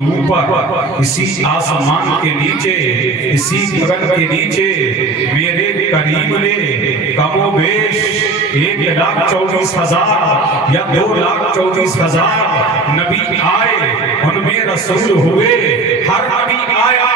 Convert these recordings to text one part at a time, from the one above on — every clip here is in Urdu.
اوپر اسی آسمان کے نیچے اسی گگن کے نیچے میرے قریب نے کم و بیش 1,24,000 یا 2,24,000 نبی آئے، ان میں رسول ہوئے، ہر نبی آیا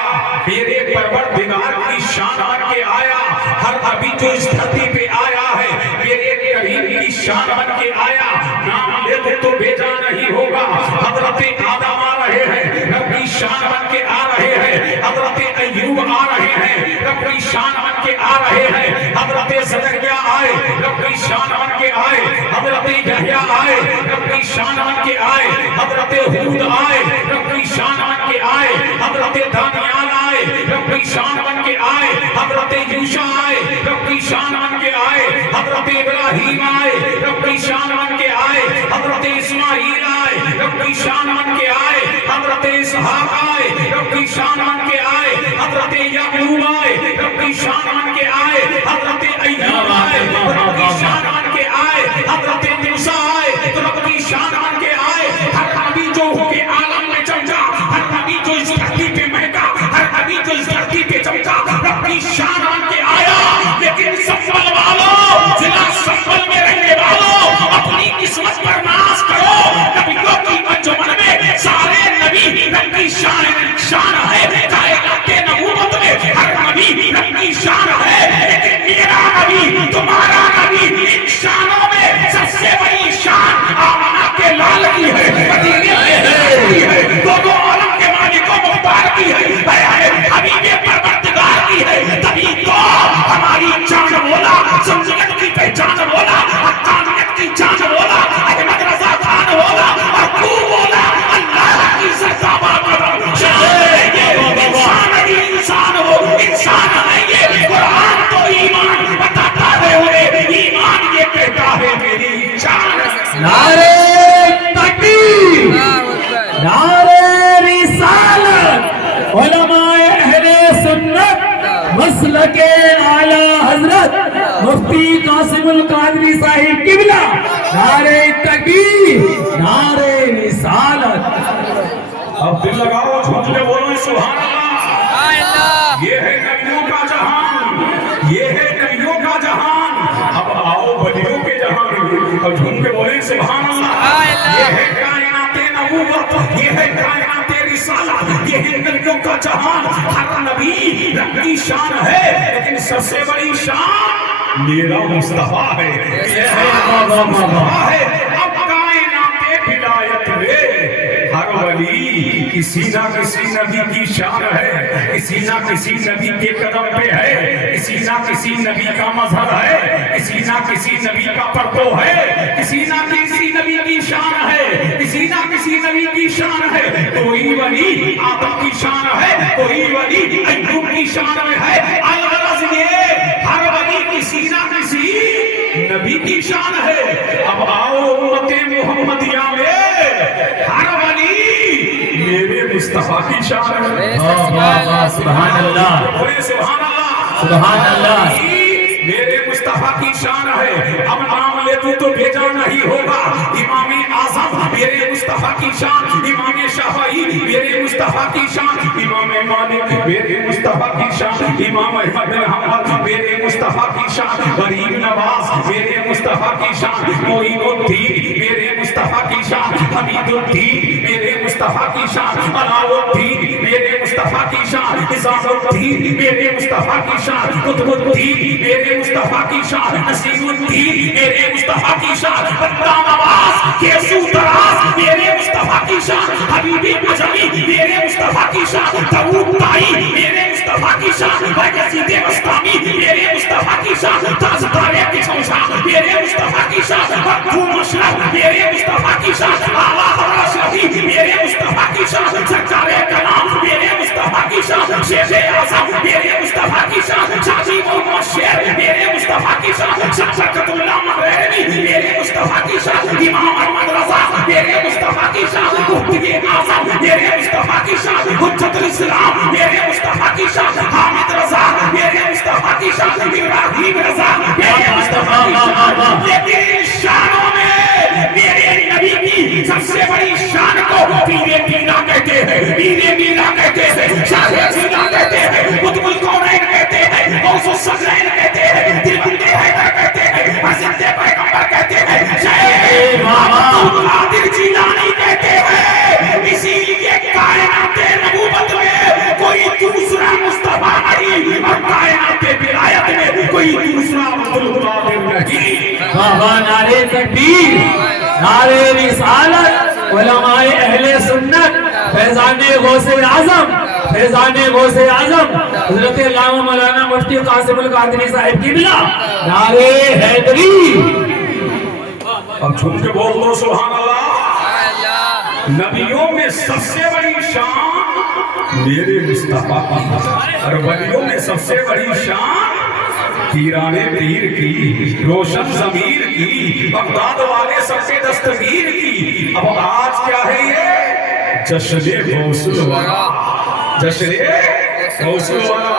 میرے پروردگار کی شان بن کے آیا، ہر نبی جو اس دھرتی پہ آیا ہے میرے کریم کی شان بن کے آیا، نام لے تو بھیجا نہیں ہوگا۔ حضرت آدم آ رہے ہیں، رب کی شان بن کے آ رہے ہیں، حضرت ایوب آ رہے ہیں، رب کی شان بن کے آ رہے ہیں، حضرت زکریا آئے، رب کی شان بن کے آئے، حضرت یحییٰ آئے، رب کی شان بن کے آئے، حضرت ہود آئے، رب کی شان بن کے آئے، حضرت دانیال آئے، رب کی شان بن کے آئے، حضرت یوشع آئے، رب کی شان بن کے آئے، حضرت ابراہیم آئے، رب کی شان بن کے آئے، حضرت اسماعیل آئے، رب کی شان بن کے آئے، حضرت اسحاق آئے، رب کی شان بن کے آئے، حضرت یعقوب آئے، رب کی شان بن کے آئے، حضرت ایوب آئے، رب کی شان بن کے آئے، حضرت موسیٰ آئے، رب کی شان بن کے آئے۔ ہر نبی جو ہو کے عالم میں چمکا، ہر نبی جو اس دھرتی پہ مہکا، ہر نبی جو اس دھرتی پہ چمکا، رب کی شان بن کے آیا۔ لیکن سفل والوں، ضلع سفل میں رہنے والوں، اپنی قسمت پر ناز کرو۔ نبیوں کی انجمن میں سارے نبی رب کی شان ہے، کائنات کے نبوت میں ہر نبی رب کی شان ہے، لیکن میرا نبی تمہارا نبی ان شانوں میں سب سے بڑی شان آمنہ کے لال کی ہے، مدینے کے لال کی ہے، دونوں عالم کے مالک و مختار کی ہے، حبیب پروردگار کی ہے۔ تبھی تو ہماری جان مولا، شمسیت کی پہچان مولا، حقانیت کی جان مولا، احمد رضا خان مولا، اور تو مولا اللہ کی سزا کرم۔ انسان ہو، انسان نہیں ہے، قرآن تو ایمان بتاتا ہے، ایمان یہ کہتا ہے میری جان۔ نعرہ تکبیر، نعرہ رسالت، علماء اہل سنت، مسلک اعلی حضرت مفتی قاسم القادری صاحب قبلہ، نعرہ تکبیر، نعرہ رسالت۔ اب دل لگاؤ، جھوٹ میں بولو سبحان اللہ۔ یہ ہے نبیوں کا جہان، یہ ہے نبیوں کا جہان۔ اب آؤ ولیوں کے جہان، اب جھوٹ میں بولے سبحان اللہ۔ یہ ہے کائنات نبوت، یہ ہے کائنات رسالت، یہ ہے نبیوں کا جہان۔ ہر نبی رب کی شان ہے، لیکن سب سے بڑی شان میرا مصطفیٰ ہے، اب کائنات ہدایت میں ہر ولی کسی نہ کسی نبی کی شان ہے، کسی نہ کسی نبی کے قدم پہ ہے، کسی نہ کسی نبی کا مظہر ہے، کسی نہ کسی نبی کا پرتو ہے، کسی نہ کسی نبی کی شان ہے، کسی نہ کسی نبی کی شان ہے۔ کوئی ولی آدم کی شان ہے، کوئی ولی ایوب کی شان میں ہے۔ الغرض یہ ہر ولی کسی نہ کسی نبی کی شان ہے۔ اب آؤ امت محمدیہ میں ہر ولی میرے مصطفیٰ کی شان ہے۔ سبحان اللہ، سبحان اللہ، سبحان اللہ۔ میرے مصطفیٰ کی شان ہے۔ اب نام لے تو بھیجا نہیں ہوگا۔ امام اعظم میرے مصطفیٰ کی شان، امام شافعی میرے مصطفیٰ کی شان، امام مالک میرے مصطفیٰ کی شان، امام احمد بن حنبل میرے مصطفیٰ کی شان، غریب نواز میرے مصطفیٰ کی شان، معین الدین میرے مصطفیٰ کی شان، حمید الدین میرے مصطفیٰ کی شان، علاء الدین میرے مصطفیٰ کی شان، نظام الدین میرے مصطفیٰ کی شان، قطب الدین میرے مصطفیٰ کی شان، نصیر الدین میرے مصطفیٰ کی شان، بندہ نواز کیسو دراز میرے مصطفیٰ کی شان، حبیب اجمی میرے مصطفیٰ کی شان، داؤد طائی میرے مصطفیٰ کی شان، یزید بسطامی میرے مصطفیٰ کی شان، تاجدار کشمشا میرے مصطفیٰ کی شان، مکتوم اشرف میرے مصطفیٰ کی شان، اعلیٰ اشرفی میرے مصطفیٰ کی شان، سرکار کلام میرے مصطفیٰ کی شان، شیخ اعظم میرے مصطفیٰ کی شان، شاہی محمد شیر میرے مصطفیٰ کی شان، شاہ شوکت اللہ مغربی میرے مصطفیٰ کی شان، امام احمد رضا میرے مصطفیٰ کی شان، مفتی اعظم میرے مصطفیٰ کی شان، حجت الاسلام میرے مصطفیٰ کی شان، حامد رضا میرے مصطفیٰ کی شان، ابراہیم رضا میرے مصطفیٰ کی شان۔ لیکن شانوں میں میرے نبی کی سب سے بڑی شان کو پیرے پیرا کہتے ہیں۔ تکبیر، نعرہ رسالت، علماء اہل سنت، فیضان غوث اعظم، فیضان غوث اعظم حضرت علامہ مولانا مفتی قاسم القادری صاحب قبلہ، نعرہ حیدری۔ اب جھوم کے بول دو سبحان اللہ۔ نبیوں میں سب سے بڑی شان میرے مصطفیٰ کی، اور ولیوں میں سب سے بڑی شان پیران پیر کی، روشن ضمیر کی، بغداد والے سب سے دستگیر کی۔ اب آج کیا ہے یہ؟ جشن غوث الورا، جشن غوث الورا۔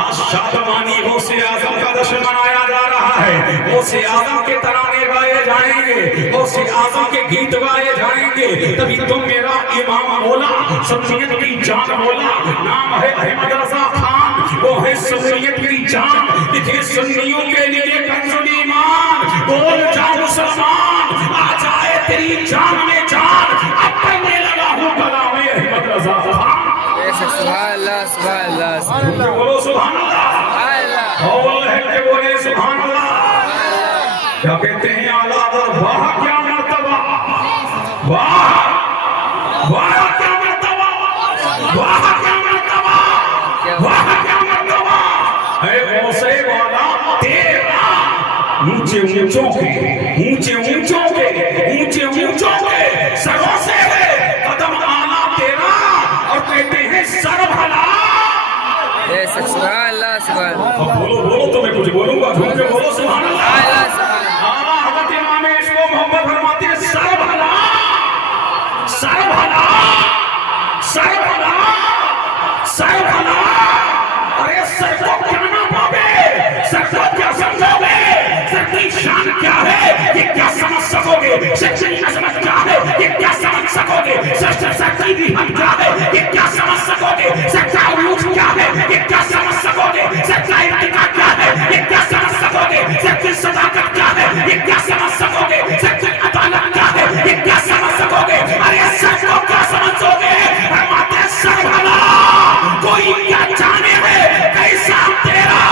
آج شادمانی غوث اعظم کا جشن منایا جا رہا ہے۔ غوث اعظم کے ترانے گائے جائیں گے، غوث اعظم کے گیت گائے جائیں گے، تبھی تم میرا امام مولا، سنیت کی جان مولا، نام ہے احمد رضا خان، وہ ہے سنیت کی جان، لکھے سنیوں کے لیے کنز ایمان، بول جا مسلمان، آ جائے تیری جان میں جان، اب پڑھنے لگا ہوں کلام احمد رضا خان۔ سبحان اللہ سبحان اللہ سبحان اللہ بولو سبحان اللہ، اور ہے کہ بولے سبحان اللہ۔ کیا کہتے ہیں اعلیٰ حضرت، واہ کیا مرتبہ، واہ واہ کیا مرتبہ، واہ کیا مرتبہ، واہ کیا مرتبہ، اے غوث والا تیرا، اونچے اونچوں کے، اونچے اونچوں کے، اونچے اونچوں کے سروں سے ہے قدم آنا تیرا، اور کہتے ہیں سر بھلا۔ سبحان اللہ سبحان اللہ اب بولو بولو تو میں کچھ بولوں گا، جھوم کے بولو سبحان اللہ۔ آقا حضرت امام عشق و محبت فرماتے ہیں سر بھلا، سر بھلا، سر بھلا، سر بھلا۔ ارے سر کو کیا نہ پاوے، سر کو کیا سمجھو گے، سر کی شان کیا ہے یہ کیا سمجھ سکو گے، سر کی عظمت کیا ہے یہ کیا سمجھ سکو گے، سر کی رحمت کیا ہے یہ کیا سمجھ سکو گے، سر کا عروج کیا ہے یہ کیا سمجھ سکو گے، سر کا ارتقا کیا ہے یہ کیا سمجھ سکو گے، سر کی صداقت کیا ہے یہ کیا سمجھ سکو گے، سر کی عدالت کیا ہے یہ کیا سمجھ سکو گے، ارے سر کو کیا سمجھو گے، فرماتے سر بھلا، کوئی کیا جانے ہے کیسا تیرا،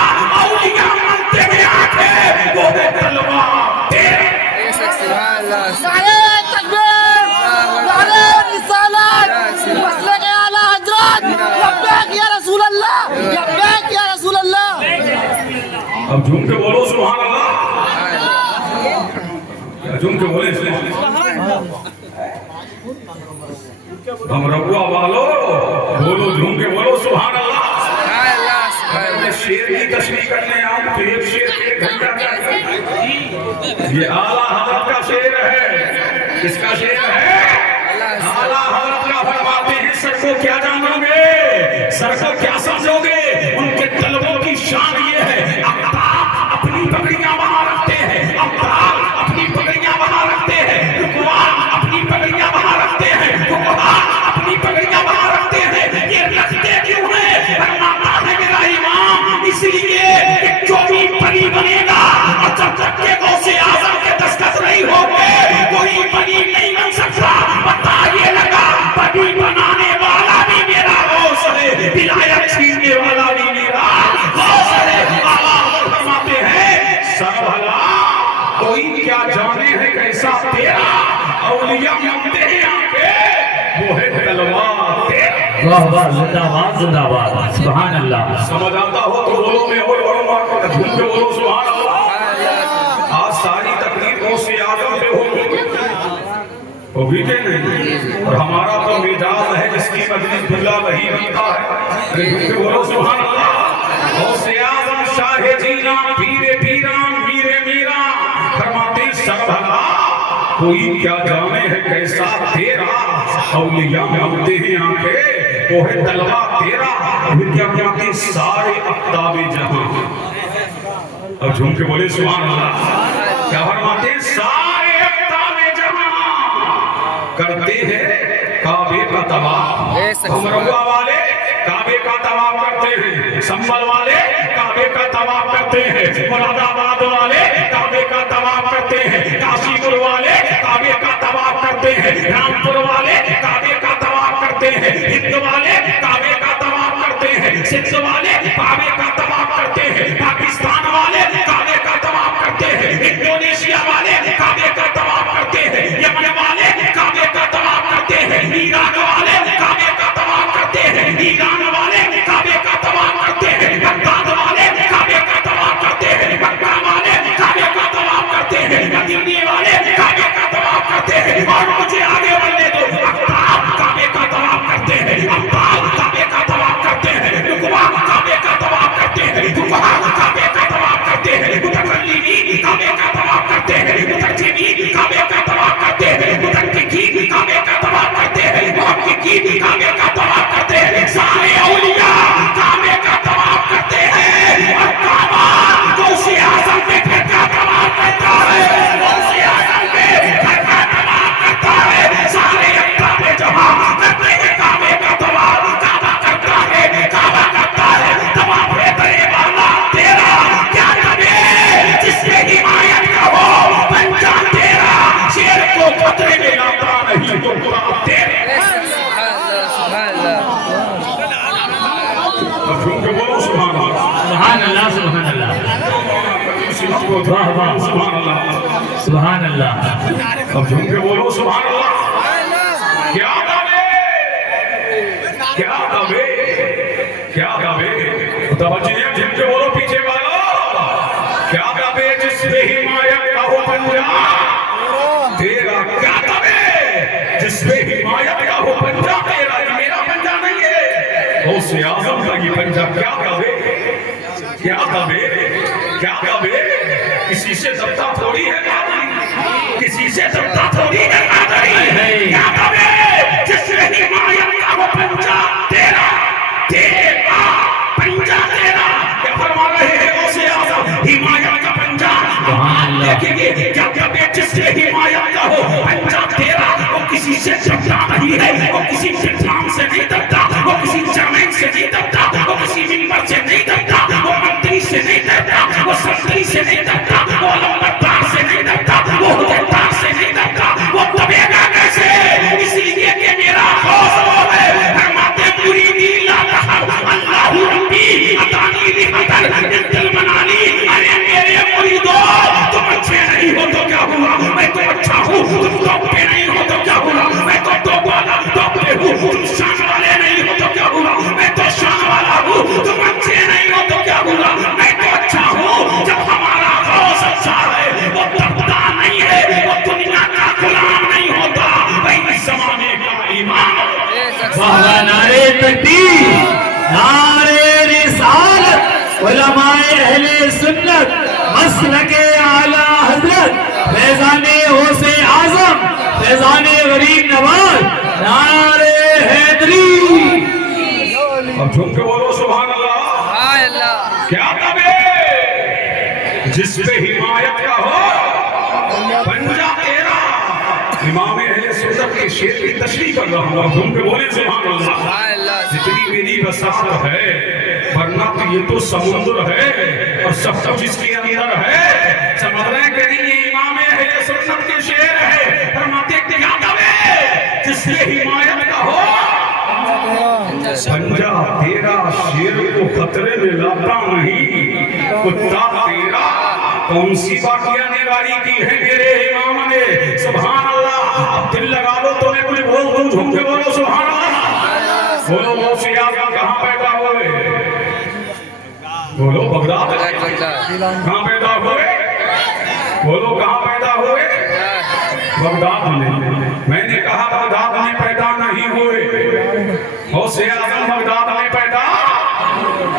اولیاء منتے میں آنکھیں وہ ہے تلوار تیرے۔ سبحان اللہ نعرہ تکبیر، نعرہ رسالت، مسلک اعلیٰ حضرت، لبیک یا رسول اللہ، لبیک یا رسول اللہ۔ اب جھوم کے بولو سبحان اللہ، جھوم کے بولے سبحان اللہ۔ ہم ربوہ والو بولو، جھوم کے بولو سبحان اللہ۔ اگر میں شیر کی تشریح کرنے آؤں تو ایک شیر ایک گھنٹہ چاہیے۔ یہ اعلیٰ حضرت کا شیر ہے، کس کا شیر ہے؟ اعلیٰ حضرت کا فرماتے ہیں سر کو کیا جانو گے، سر کو کیا سمجھو گے، ان کے طلبوں کی شان یہ ہے اقطاب اپنی پگڑیاں وہاں رکھتے ہیں، اقطاب اپنی پگڑیاں وہاں رکھتے ہیں، رکوان اپنی پگڑیاں وہاں رکھتے ہیں، رکوان اپنی پگڑیاں وہاں رکھتے ہیں، یہ رکھتے کیوں ہیں؟ فرماتا ہے میرا امام اس لیے کہ جو بھی پری بنے گا، اور جب تک کہ غوث اعظم کے دستخط نہیں ہوں گے کوئی پری نہیں بن سکتا۔ پتہ یہ لگا پری بنانے والا بھی میرا غوث ہے، ولایت چھیننے والا بھی میرا غوث ہے۔ اعلیٰ حضرت فرماتے ہیں سر بھلا، کوئی کیا جانے ہے کیسا تیرا، اولیاء مانتے ہیں آنکھیں وہ ہے تلوار تیرا۔ واہ واہ، زندہ باد زندہ باد، سبحان اللہ۔ سمجھ آتا ہو تو بولو، میں اور بڑوں بار جھوم کے بولو سبحان اللہ۔ آج ساری تقریر غوث اعظم پہ ہوگی کہ نہیں، اور ہمارا تو مزاج ہے جس کی مجلس بھلا وہی پیتا ہے، جھوم کے بولو سبحان اللہ۔ غوث اعظم شاہ جینا پیر پیران میر میرا فرماتے سر بھلا، کوئی کیا جانے ہے کیسا تیرا، اولیاء مانتے ہیں آنکھیں وہ ہے تلوار تیرا۔ ابھی کیا کہتے سارے اقطاب جہاں، اور جھوم کے بولے سبحان اللہ، کیا فرماتے ہیں سارے اقطاب جہاں کرتے ہیں کعبے کا طواف۔ ہم روا والے کعبے کا طواف کرتے ہیں، سنبل والے کعبے کا طواف کرتے ہیں، مراد آباد والے کعبے کا طواف کرتے ہیں، کاشی پور والے کعبے کا طواف کرتے ہیں، رامپور والے کعبے کا طواف کرتے ہیں، ہند والے کعبے کا طواف کرتے ہیں، سندھ والے کعبے کا طواف کرتے ہیں، پاکستان والے کعبے کا طواف کرتے ہیں، انڈونیشیا والے کعبے کا طواف ہیں ایران والے کعبے کا طواف کرتے ہیں ایران والے کعبے کا طواف کرتے ہیں بغداد والے کعبے کا طواف کرتے ہیں مکہ والے کعبے کا طواف کرتے ہیں مدینے والے کعبے کا طواف کرتے ہیں اور مجھے آگے بڑھنے دو افتاب کعبے کا طواف کرتے ہیں ابطال کعبے کا طواف کرتے ہیں نقبہ کعبے کا طواف کرتے ہیں دفعہ کعبے کا طواف کرتے ہیں متکلمین کعبے کا طواف کرتے ہیں مترجمین کعبے کا طواف کرتے ہیں مدققین کعبے کا طواف کرتے ہیں محققین کعبے کا طواف کرتے ہیں سارے اولیاء کعبے کا طواف کرتے ہیں اور کعبہ غوث اعظم کے گھر کا طواف کرتا ہے غوث اعظم کے گھر کا طواف کرتا ہے سارے اقطاب جہاں کرتے ہیں کعبے کا طواف کعبہ کرتا ہے کعبہ کرتا ہے طواف کرے والا تیرا کیا کرے جس میں حمایت کا ہو پنجا تیرا شیر کو خطرے میں لاتا نہیں تو قرآن تیرے سبحان اللہ سبحان اللہ سبحان اللہ سبحان اللہ سبحان اللہ اب جھوم کے بولو سبحان اللہ کیا دعوے کیا دعوے کیا دعوے توجہ جھوم کے بولو پیچھے والو کیا دعوے جس پہ حمایت کا ہو پنجا تیرا کیا دعوے جس پہ حمایت کا ہو پنجا تیرا یہ میرا پنجا نہیں ہے غوث اعظم کا یہ پنجا کیا دعوے کیا دعوے کیا دعوے کسی سے دبتا تھوڑی ہے قادری کسی سے دبتا تھوڑی ہے قادری کیا دعوے جس میں حمایت کا ہو پنجا تیرا تیرا پنجا تیرا کیا فرما رہے ہیں غوث اعظم حمایت کا پنجا دیکھیں گے کیا دعوے جس میں حمایت کا ہو پنجا تیرا وہ کسی سے دبتا نہیں ہے وہ کسی پلٹفارم سے نہیں دبتا وہ کسی چیئرمین سے نہیں دبتا وہ کسی ممبر سے نہیں دبتا وہ منتری سے نہیں دبتا وہ صدری سے نہیں دبتا وہ لمبردار سے نہیں دبتا وہ حجتدار سے نہیں دبتا وہ دبے گا کیسے اس لیے کہ میرا خوف وہ ہے فرماتے مریدی لا تخف اللہ ربی عطانی لحدر دل بنا لی ارے میرے مریدو تم اچھے نہیں ہو تو کیا ہوا میں تو اچھا ہوں تم ٹاپ پہ نہیں ہو تو کیا ہوا میں تو ٹاپ والا ٹاپ پہ ہوں تم شان والے نہیں ہو تو کیا ہوا میں تو شان والا ہوں تم اچھے نہیں ہو تو کیا ہوا میں تو اچھا ہوں جب ہمارا غوث اچھا ہے وہ دبتا نہیں ہے وہ دنیا کا غلام نہیں ہوتا وہی زمانے کا امام نعرے تکبیر نعرے رسالت علماء اہل سنت مسلک اعلی حضرت فیضان غوث اعظم فیضان غریب نواز نعرے حیدری اب جھوم کے بولو سبحان اللہ کیا دعوے جس پہ حمایت کا ہو پنجا تیرا امام اہل سنت کے شعر کی تشریح کر رہا ہوں جھوم کے بولے سبحان اللہ جتنی میری وسعت ہے ورنہ تو یہ تو سمندر ہے اور سب کچھ اس کے اندر ہے سمجھ رہے ہیں کہ نہیں یہ امام اہل سنت کے شعر ہے فرماتے ہیں کیا دعوے جس پہ حمایت کا ہو پنجا تیرا شیر کو خطرے میں لاتا نہیں کتا تیرا کون سی باقیہ نگاری کی ہے میرے امام نے سبحان اللہ اب دل لگا لو تو میں کچھ بول دوں جھوم کے بولو سبحان اللہ بولو غوث اعظم کہاں پیدا ہوئے بولو بغداد کہاں پیدا ہوئے بولو کہاں پیدا ہوئے بغداد میں نے کہا بغداد میں پیدا نہیں ہوئے غوث اعظم بغداد میں پیدا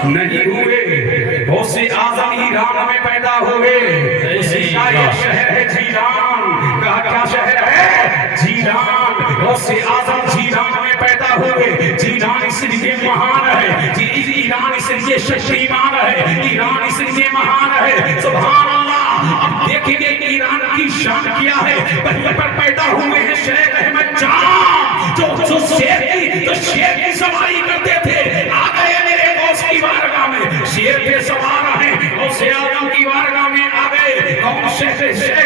نہیں ہوئے غوث اعظم ایران میں پیدا ہوئے اسی کا ایک شہر ہے جیلان کہا کیا شہر ہے جیلان غوث اعظم جیلان میں پیدا ہوئے جیلان اس لیے مہان ہے ایران اس لیے ششیمان ہے ایران اس لیے مہان ہے سبحان اللہ اب دیکھیں گے کہ ایران کی شان کیا ہے پہلے پر پیدا ہوئے ہیں شیخ احمد جان جو شیر کی سواری کرتے تھے آ گئے میرے غوث کی بارگاہ میں شیر پہ سوار ہیں غوث اعظم کی بارگاہ میں آ گئے کون شیخ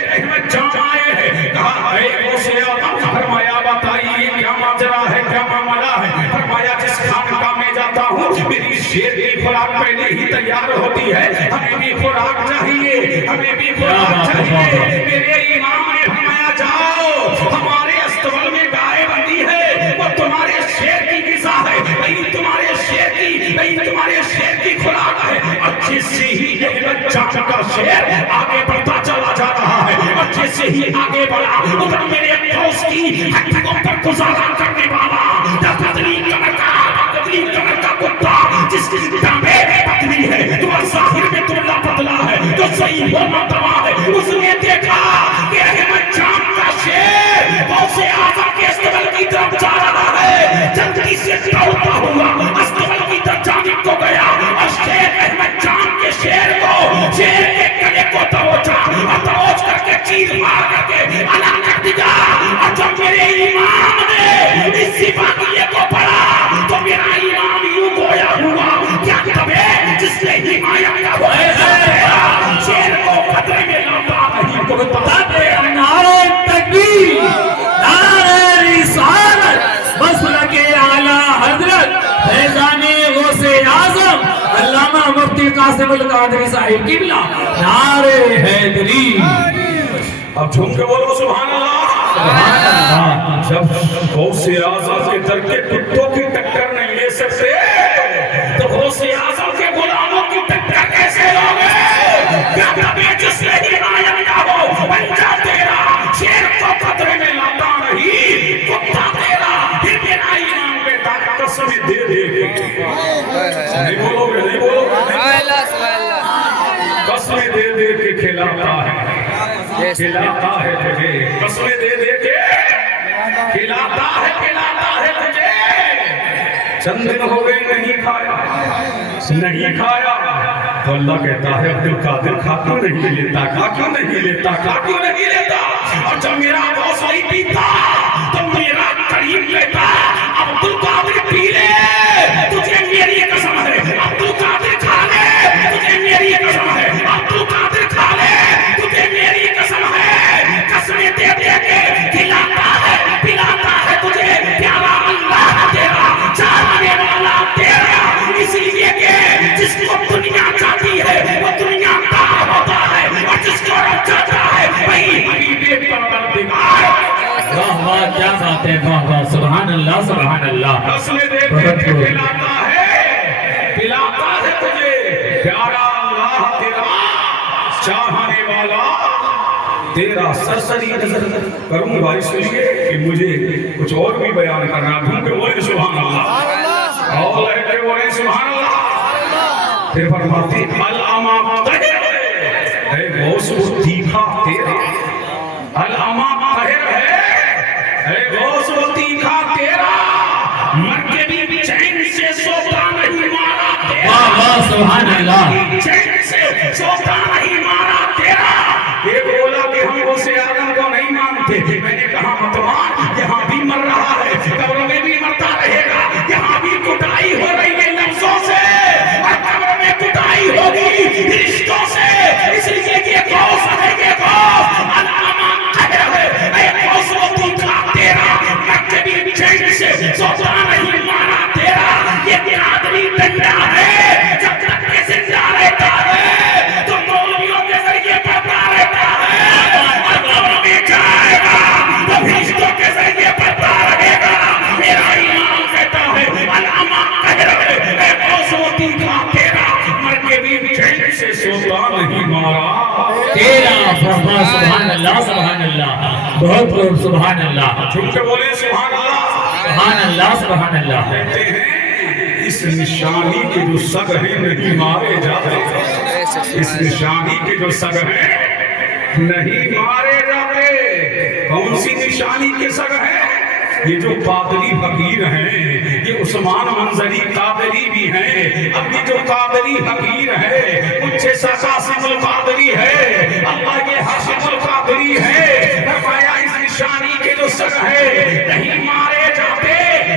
احمد جان آئے ہیں کہا اے غوث اعظم فرمایا بتائیے کیا ماجرا ہے کیا معاملہ ہے فرمایا جس خانقاہ میں جاتا ہوں میری شیر کی خوراک پہلے ہی تیار ہوتی ہے ہمیں بھی خوراک چاہیے ہمیں بھی خوراک چاہیے میرے امام نے فرمایا جاؤ ہمارے استبل میں گائے بندی ہے تمہارے شیر کی خوراک ہے. اور جیسے ہی احمد جان کا شیر آگے بڑھتا چلا جا رہا ہے, اور جیسے ہی آگے بڑھا ادھر میرے دوست کی ہڈیوں پر گزارا کرنے والا پتلی کمر کا کتا جس کی ٹانگیں پتلی ہے تو ظاہر میں دبلا پتلا ہے تو صحیح ہونا دوا ہے, اس نے دیکھا کہ احمد جان کا شیر غوث اعظم کے استقبال کی طرف جا رہا ہے. جلدی سے دوڑتا ہوا استقبال کی طرف جانب کو گیا اور شیر احمد جان کے شیر کے گلے کو دبوچ کر کے چیز مار کر کے الگ کر دیا. اور جب میرے امام نے اس سپاہیے کو پڑھا تو میرا امام یوں گویا ہوا کیا تبے جس نے حمایت کا ہوا شیر کو خطرے میں لاتا نہیں. تو بتا دے نعرہ تکبیر, نعرہ رسالت, مسلک اعلی حضرت فیضان غوث اعظم علامہ مفتی قاسم القادری صاحب قبلہ, نعرہ حیدری. اب جھوم کے بولو سبحان اللہ. جب غوث اعظم کے در کے کتوں کی ٹکر نہیں لے سکتے تو غوث اعظم کے غلاموں کی ٹکر کیسے لوگے؟ کیا تمہیں جس نے حمایت نہ ہو بنجا تیرا شیر کو خطرے میں لاتا نہیں کتا تیرا. پھر میرا امام بیٹا قسم دے دے نہیں بولو گے, نہیں بولو گے, قسم دے دے کے کھلاتا ہے, کھلاتا ہے تجھے, قسم دے دے کے کھلاتا ہے تجھے. چند دن ہو گئے نہیں کھایا تو اللہ کہتا ہے عبد القادر کھا کیوں نہیں لیتا. اور جب میرا غوث نہیں پیتا تو میرا کریم لیتا عبد القادر پی لے, تجھے میری قسم ہے عبد القادر کھا لے, تجھے میری قسم ہے عبد القادر کھا لے, تجھے میری قسم ہے. قسمیں دے دے کے کھلاتا ہے پلاتا ہے تجھے پیارا اللہ تیرا, چاہنے والا تیرا. اس لیے کہ جس کو دنیا چاہتی ہے وہ دنیا کا ہوتا ہے, اور جس کو رب چاہتا ہے وہی حبیب پروردگار. واہ واہ, کیا بات ہے, واہ واہ, سبحان اللہ سبحان اللہ. قسمیں دے دے کے پلاتا ہے تجھے پیارا اللہ تیرا, چاہنے والا تیرا. سرسری نظر کروں گا اس لیے کہ مجھے کچھ اور بھی بیان کرنا. ڈھونڈ کے بولے سبحان اللہ, اور لے کے بولے سبحان اللہ. پھر فرماتے الامام طاہر ہے غوث و تیکھا تیرا, الامام طاہر ہے غوث و تیکھا تیرا, مر کے بھی چین سے سوتا نہیں مارا تیرا. واہ واہ, سبحان اللہ. چین سے سوتا نہیں مارا تیرا. یہ بولا کہ ہم غوث اعظم کو نہیں مانتے. میں نے کہا مت مان, یہاں بھی مر رہا ہے, قبر میں بھی مرتا رہے گا. یہاں بھی کٹائی ہو رہی ہے لفظوں سے, اور قبر میں کٹائی ہوگی رشتوں سے. اس لیے کہ غوث ہے, یہ غوث الامام طاہر ہے, اے غوث و تیکھا تیرا, مر کے بھی چین سے سوتا نہیں مارا تیرا. یہ برادری ڈنڈا ہے, جب تک کہ زندہ رہتا ہے تو مولویوں کے ذریعے پڑھتا رہتا ہے, اور قبر میں جائے گا تو فرشتوں کے ذریعے پڑھتا رہے گا. میرا امام کہتا ہے الامام طاہر ہے, اے غوث و تیکھا تیرا, مر کے بھی چین سے سوتا نہیں مارا تیرا. سبحان اللہ سبحان اللہ, بہت بہت سبحان اللہ. جھوم کے بولے سبحان اللہ. سبحان اللہ سبحان اللہ. کہتے ہیں اس نشانی کے جو سگ ہیں نہیں مارے جاتے, اس نشانی کے جو سگ ہیں نہیں مارے جاتے. کون سی نشانی کے سگ ہیں؟ یہ جو قادری فقیر ہیں, یہ عثمان منظری قادری بھی ہیں. اب یہ جو قادری فقیر ہے مجھ سے قاسم القادری ہے, اللہ یہ حاشم القادری ہے. فرمایا اس نشانی کے جو سگ ہے نہیں مارے جاتے,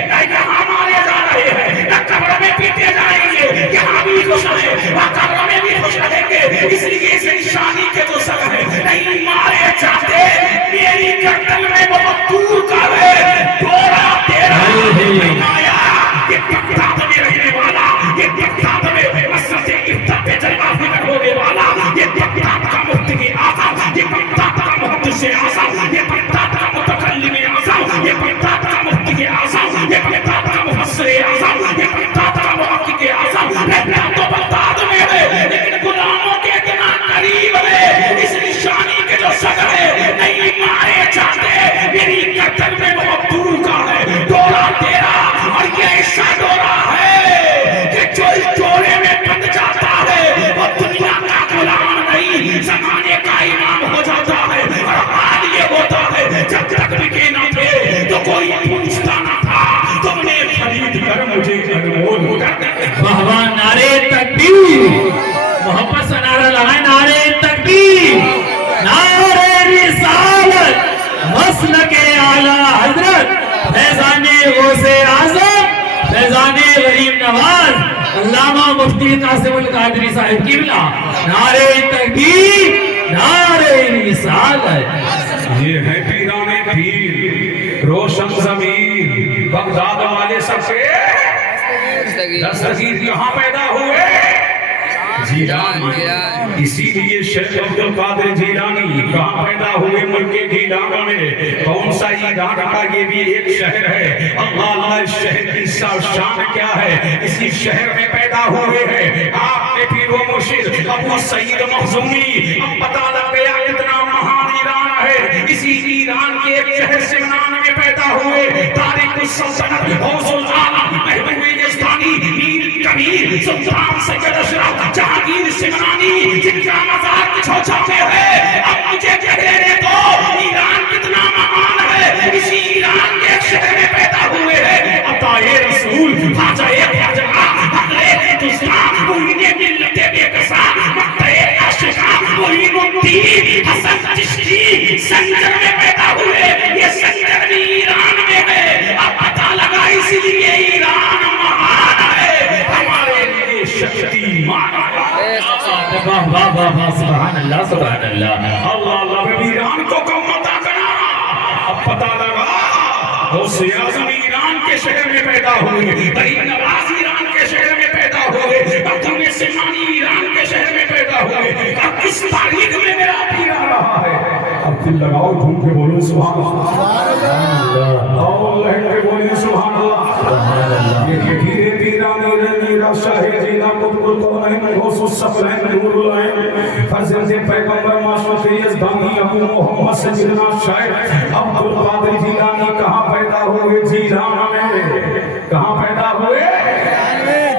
نہ یہاں مارے جا رہے ہیں, نہ قبر میں پیٹے جائیں گے. یہاں بھی خوش ہیں, وہاں قبر میں بھی خوش رہیں گے. اس لیے اس نشانی کے جو سگ ہے نہیں مارے جاتے. میری گردن میں بہت دور کا ہے گورا تیرا. فرمایا یہ بغداد میں رہنے والا, یہ بغداد میں مسجد افتاح پہ جلوہ فکر ہونے والا, یہ بغداد کا مفتي اعظم, یہ بغداد کا محدث اعظم, یہ بغداد کا متکلم اعظم, یہ بغداد کا تکبیر محبت سے نعرہ لگائیں نعرہ تکبیر نعرہ رسالت مسلک اعلیٰ حضرت فیضان غوث اعظم فیضان غریب نواز علامہ مفتی قاسم القادری صاحب قبلہ نعرہ تکبیر نعرہ رسالت یہ ہے پیران پیر روشن ضمیر بغداد والے سب سے دستگیر کہاں پیدا ہوئے جیلانی اسی لیے شیخ عبدالقادر جیلانی کہاں پیدا ہوئے ملک گیلان میں کون سا ایران کا یہ بھی ایک شہر ہے اللہ اللہ اس شہر کی شان کیا ہے اسی شہر میں پیدا ہوئے ہیں آپ کے پیر و مرشد ابو سعید مخزومی اب پتہ لگ گیا کتنا مہان ایران ہے اسی ایران کے ایک شہر سمنان میں پیدا ہوئے تاریخ السلطنت غوث العالم محبوب یزدانی میر کبیر سلطان سید اشرف جہانگیر سمنانی جن کا مزار چھوچھاتے ہیں اب مجھے کہنے دو ایران کتنا مہان ہے اسی ایران کے ایک شہر میں پیدا ہوئے ہیں عطائے رسول خواجہ خواجہ حقلے دوستان وہی ملت بے قصا مقتع عاشقہ وہی الدین حسن چشتی سنجر میں پیدا ہوئے یہ سنجر بھی ایران میں ہے اب پتہ لگا اس لیے ایران مہان ہے ہمارے لیے شکتی مانا واہ واہ واہ سبحان اللہ سبحان اللہ اللہ اللہ ایران کو کم عطا کرا اب پتہ لگا غوث اعظم ایران کے شہر میں پیدا ہوئے غریب نواز ایران کے شہر میں پیدا ہوئے مخدوم سمنانی ایران کے شہر میں پیدا ہوئے اب کس تاریخ میں میرا پیر آ رہا ہے اب دل لگاؤ جھوم کے بولو سبحان اللہ اور لہن کے بولیں سبحان اللہ یہ پیر پیرانی رنیرہ شاہ جینا قطب القرآن غوث الصفرین نور العین فرزند پیغمبر معاشرت یزدانی ابو محمد سیدنا شاہد عبدالقادر جیلانی کہاں پیدا ہوئے جیلان میں کہاں پیدا ہوئے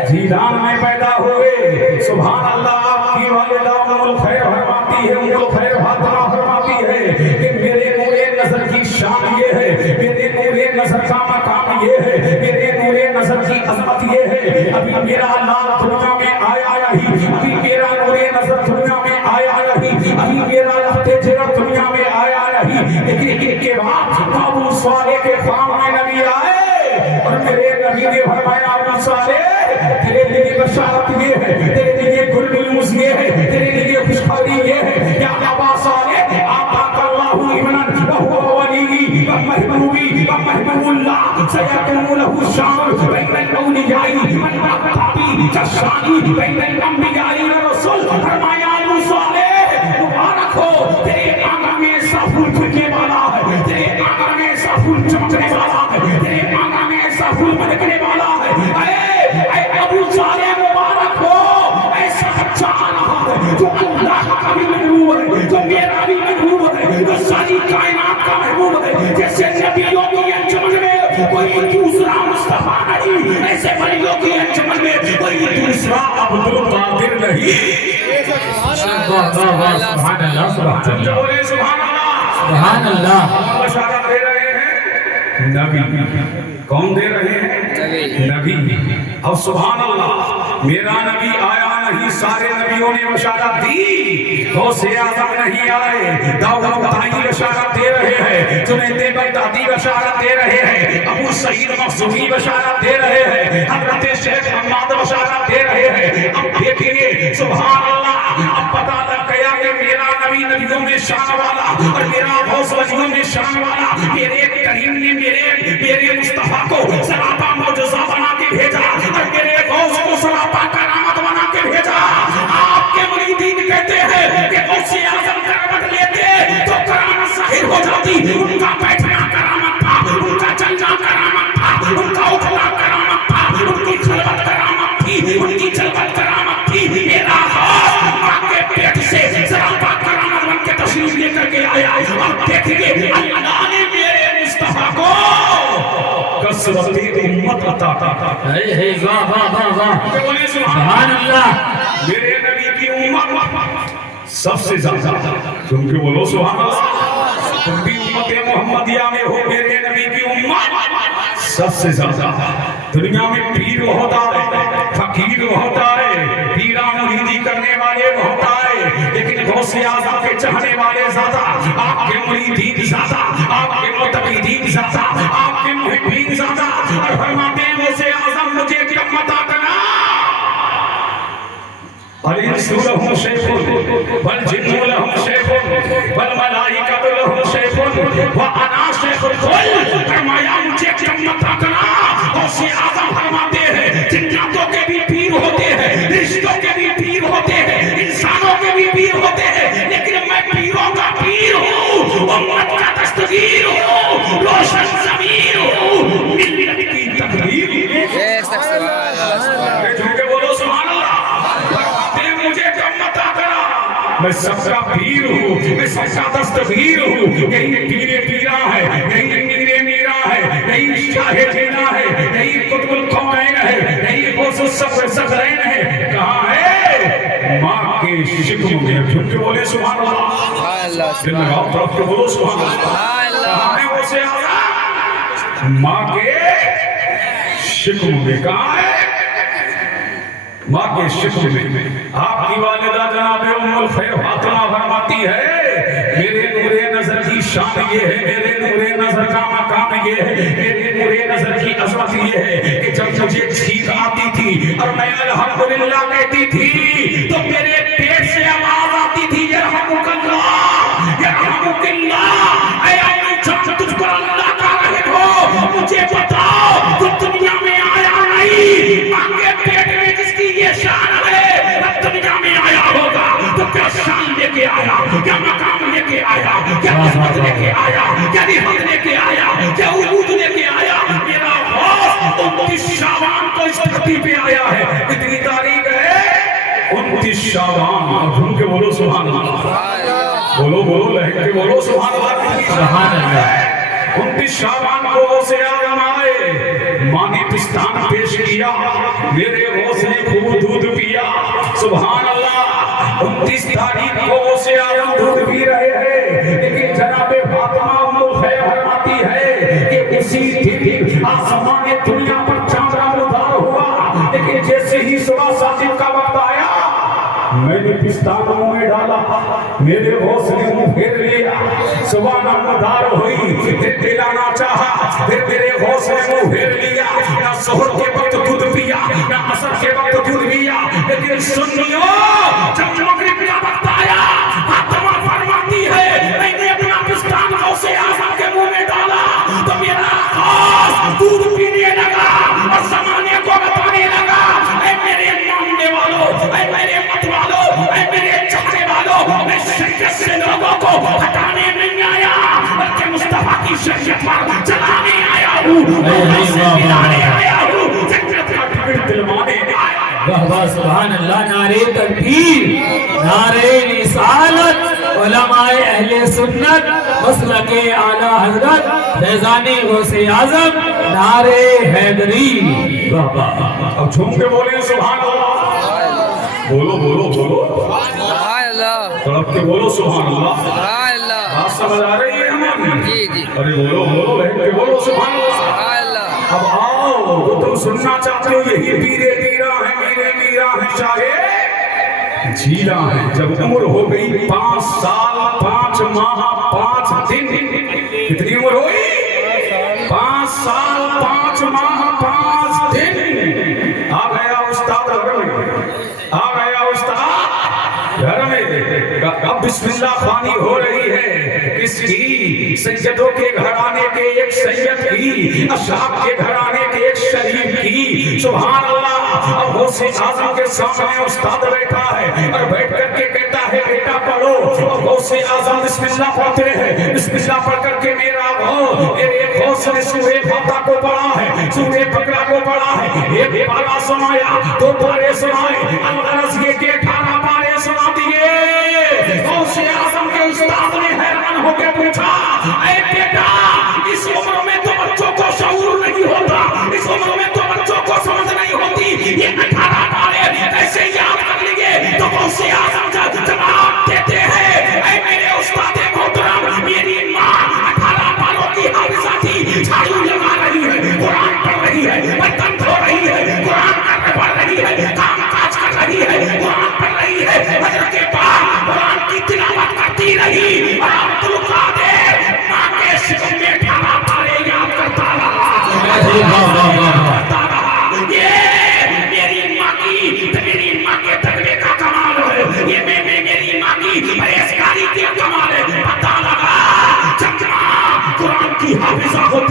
جیلان میں پیدا ہوئے سبحان اللہ آپ کی والدہ ام الخیر فرماتی ہے ام الخیر فاطمہ فرماتی ہے کہ میرے نور نظر کی شان یہ ہے میرے نور نظر کا مقام یہ ہے میرے نور نظر کی عظمت یہ ہے ابھی میرا لال دنیا میں آیا نہیں ابھی میرا نور نظر دنیا میں آیا نہیں ابھی میرا لفتے جگر دنیا میں آیا نہیں لیکن ان کے بعد ابو صالح کے فام میں نبی آئے اور میرے نبی نے فرمایا ابو صالح تیرے لیے بشارت یہ ہے تیرے لیے گل نیوز یہ ہے تیرے لیے خوشخبری یہ ہے کہ ابا صالح آتاک اللہ ابنا وهو ولی ومحبوبی ومحبوب اللہ سیکون له شان بین الاولیاء والمقتدی کشانی بین الانبیاء والرسل فرمایا ابو صالح مبارک ہو تیرے آنگن میں ایسا پھول پھلنے والا ہے تیرے آنگن میں ایسا پھول چمکنے والا ہے تیرے آنگن میں ایسا پھول ملکنے والا ہے اے ابو صالح مبارک ہو ایسا بچہ آ رہا ہے جو اللہ کا بھی محبوب ہے جو میرا بھی محبوب ہے جو ساری کائنات کا محبوب ہے جیسے نبیوں کی انجمن میں کوئی دوسرا مصطفیٰ نہیں ایسے ولیوں کی انجمن میں کوئی دوسرا عبدالقادر نہیں سبحان اللہ سبحان اللہ بولے سبحان اللہ سبحان اللہ بشارت دے رہے ہیں نبی کون دے رہے ہیں نبی اور سبحان اللہ میرا نبی آیا نہیں سارے نبیوں نے بشارت دی غوث اعظم نہیں آئے داؤد طائی بشارت دے رہے ہیں جنید بغدادی بشارت دے رہے ہیں ابو سعید مخزومی بشارت دے رہے ہیں حضرت شیخ حماد بشارت دے رہے ہیں اب دیکھیے سبحان اللہ اب پتہ لگ گیا کہ میرا نبی نبیوں میں شان والا اور میرا غوث ولیوں میں شان والا میرے کریم نے میرے مصطفیٰ کو سراپا معجزہ بنا کے بھیجا اور میرے غوث کو سراپا کرامت بنا کے بھیجا آپ کے مریدین کہتے ہیں کہ غوث اعظم کرامت لیتے تو کرامت ظاہر ہو جاتی ان کا بیٹھنا کرامت تھا ان کا چلنا کرامت تھا ان کا اٹھنا کرامت تھا ان کی خلوت کرامت تھی ان کی جلوت کرامت تھی میرا غوث ماں کے پیٹ سے سراپا کرامت بن کے تشریف لے کر کے آیا اور دیکھیے اللہ نے میرے مصطفیٰ کو کثرت امت عطا ہے واہ واہ واہ واہ سبحان اللہ میرے نبی کی امت سب سے زیادہ تم کے بولو سبحان اللہ تم بھی امت محمدیہ میں ہو میرے نبی کی امت سب سے زیادہ دنیا میں پیر ہوتا ہے فقیر ہوتا ہے پیر الانس لهم شیخ والجن لهم شیخ والملائکۃ لهم شیخ وانا شیخ الکل. فرمایا مجھے کم مت کرنا. غوث اعظم فرماتے ہیں جناتوں کے بھی پیر ہوتے ہیں, رشتوں کے بھی پیر ہوتے ہیں, انسانوں کے بھی پیر ہوتے ہیں, لیکن میں پیروں کا پیر ہوں, امت کا دستگیر ہوں, روشن ضمیر ہوں, ملت کی تقدیر. جھوکے بولو سبحان اللہ. مجھے کم مت کرا, میں سب کا پیر ہوں, میں سب کا دستگیر ہوں. یہی پیرے پیرا ہے, یہی میرے میرا ہے, یہی شاہ جینا ہے, یہی قطب القومین ہے, یہی غوث الصقرین ہے. کہاں ہے؟ ماں کے شکم میں. جھوٹ کے بولے سبحان اللہ. دل لگاؤ طرف کے بولو سبحان اللہ. کہاں ہے غوث اعظم؟ ماں کے شکم میں. کہاں ہے؟ ماں کے شکم میں. آپ کی والدہ جناب ام الخیر فاطمہ فرماتی ہے میرے نور نظر کی شان یہ ہے, میرے نور نظر کا مقام یہ ہے, میرے نور نظر کی عظمت یہ ہے کہ جب مجھے چھینک آتی تھی اور میں الحمدللہ کہتی تھی تو میرے پیٹ سے آواز آتی تھی یرحمک اللہ یرحمک اللہ. اے امی جب تجھ پر اللہ کا رحم ہو مجھے بتاؤ تو دنیا میں آیا نہیں, ماں کے پیٹ میں جس کی یہ شان ہے اب دنیا میں آیا ہوگا تو کیا شان لے کے آیا, کیا مقام لے کے آیا, کیا قسمت لے کے آیا, کیا رحمت لے کے آیا, کیا عروج لے کے آیا. میرا غوث 29 شعبان کو اس دھرتی پہ آیا ہے. کتنی تاریخ ہے؟ 29 شعبان. اور جھوم کے بولو سبحان اللہ. بولو بولو لہک کے بولو سبحان اللہ. سبحان اللہ. 29 شعبان کو غوث اعظم آئے, ماں نے پستان پیش کیا, میرے غوث نے خوب دودھ پیا. سبحان اللہ. 29 تاریخ کو غوث اعظم دودھ پی رہے ہیں, لیکن جناب فاطمہ ام الخیر فرماتی ہے کہ اسی دن آسمان دنیا پر چاند نمودار ہوا, لیکن جیسے ہی صبح صادق کا وقت آیا میں نے پستان منہ میں ڈالا, میرے غوث نے منہ پھیر لیا. صبح نمودار ہوئی, پھر پلانا چاہا, پھر میرے غوث نے منہ پھیر لیا. نہ ظہر کے وقت دودھ پیا, نہ عصر کے وقت دودھ پیا, لیکن سن لو جب مغرب کا وقت آیا فاطمہ فرماتی ہے میں نے اپنا پستان غوث اعظم کے منہ میں ڈالا تو میرا غوث دودھ پینے لگا اور زمانے کو بتانے لگا اے میرے ماننے والوں, اے میرے مت والوں, اے میرے چاہنے والوں, میں شریعت سے لوگوں کو ہٹانے نہیں آیا بلکہ مصطفیٰ کی شریعت پر چلانے آیا ہوں, ملانے آیا ہوں, جنت کا ٹھکر دلوانے آیا. واہ واہ سبحان اللہ. نعرہ تکبیر, نعرہ رسالت, علماء اہل سنت, مسلک اعلی حضرت فیضان غوث اعظم, نعرہ حیدری. واہ واہ. اب جھوم کے بولیں سبحان اللہ. بولو بولو بولو سبحان اللہ. تڑپ کے بولو سبحان اللہ. سبحان اللہ. بات سمجھ آ رہی ہے ہماری؟ جی جی. ارے بولو بولو لہک کے بولو سبحان اللہ. سبحان اللہ. اب آؤ تو تم سننا چاہتے ہو یہی پیرے پیرا ہے, میرے میرا ہے, چاہے جیلا ہے. جب عمر ہو گئی 5 سال 5 ماہ 5 دن, کتنی عمر ہوئی؟ 5 سال 5 ماہ 5 دن. آ گیا استاد گھر میں, آ گیا استاد گھر میں. اب بسم اللہ خوانی ہو رہی ہے. کس کی؟ سیدوں کے گھرانے کے ایک سید کی, اشراف کے گھرانے کے ایک شریف کی. سبحان اللہ. اب غوث اعظم کے سامنے استاد بیٹھا ہے اور بیٹھ کر کے کہتا ہے بیٹا پڑھو. اور غوث اعظم بسم اللہ پڑھتے ہیں. بسم اللہ پڑھ کر کے میرا غوث نے سورہ فاتحہ کو پڑھا ہے, سورہ بقرہ کو پڑھا ہے. ایک پارہ سنایا, 2 پارے سنائے, الغرض یہ کہ 18 پارے سنا دیے. غوث اعظم کے استاد نے حیران ہو کے پوچھا اے بیٹا اس عمر میں تو بچوں کو شعور نہیں ہوتا, اس عمر میں تو بچوں کو سمجھ نہیں ہوتی, یہ 18 پارے ایسے یاد کر لیے. تو غوث اعظم جواب دیتے ہیں اے میرے استاد محترم, میری ماں 18 پاروں کی حافظہ تھی, جھاڑو لگا رہی ہے, قرآن پڑھ رہی ہے, برتن دھو رہی ہے, قرآن پڑھ رہی ہے, کام کاج کر رہی ہے, قرآن پڑھ رہی ہے, حضرت کے بعد قرآن کی تلاوت کرتی رہی. اور عبد القادر ماں کے شکم میں 18 پارے یاد کرتا رہا. یہ میری ماں کی, میری ماں کے تقوی کا کمال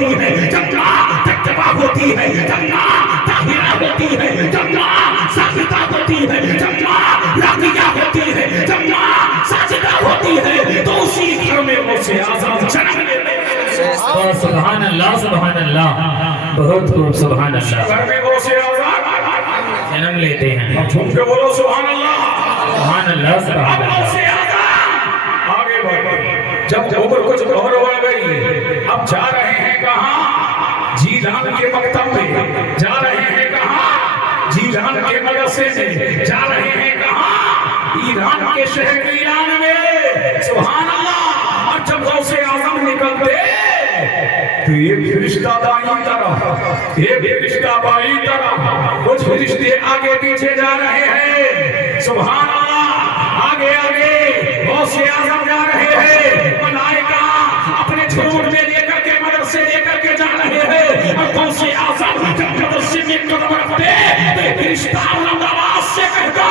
ہوتی ہے، جب ماں تجربہ ہوتی ہے، جب ماں طاہرہ ہوتی ہے، جب ماں ساجدہ ہوتی ہے، جب ماں راقیہ ہوتی ہے، جب ماں ساجدہ ہوتی ہے، تو اسی گھر میں غوث اعظم جنم لیتے ہیں۔ سبحان اللہ سبحان اللہ، بہت خوب سبحان اللہ، گھر میں غوث اعظم جنم لیتے ہیں، اب جھوم کے بولو سبحان اللہ۔ سبحان اللہ سبحان اب غوث اللہ۔ اعظم آگے بڑھے، جب عمر کچھ اور بڑھ گئی، اب جا رہے ہیں کہاں؟ جیلان کے مکتب میں، جا رہے ہیں کہاں؟ جیلان کے مدرسے میں، جا رہے ہیں کہاں؟ ایران کے شہر ایران میں، سبحان اللہ۔ اور جب غوث اعظم نکلتے تو ایک فرشتہ دائیں طرف، ایک فرشتہ بائیں طرف، کچھ فرشتے آگے پیچھے جا رہے ہیں، سبحان اللہ۔ آگے آگے غوث اعظم جا رہے ہیں، ملائکہ اپنے جھوٹ میں لے کر کے مدرسے لے کر کے جا رہے ہیں، اور غوث اعظم جب مدرسے میں قدم رکھتے تو فرشتہ بلند آواز سے کہتا،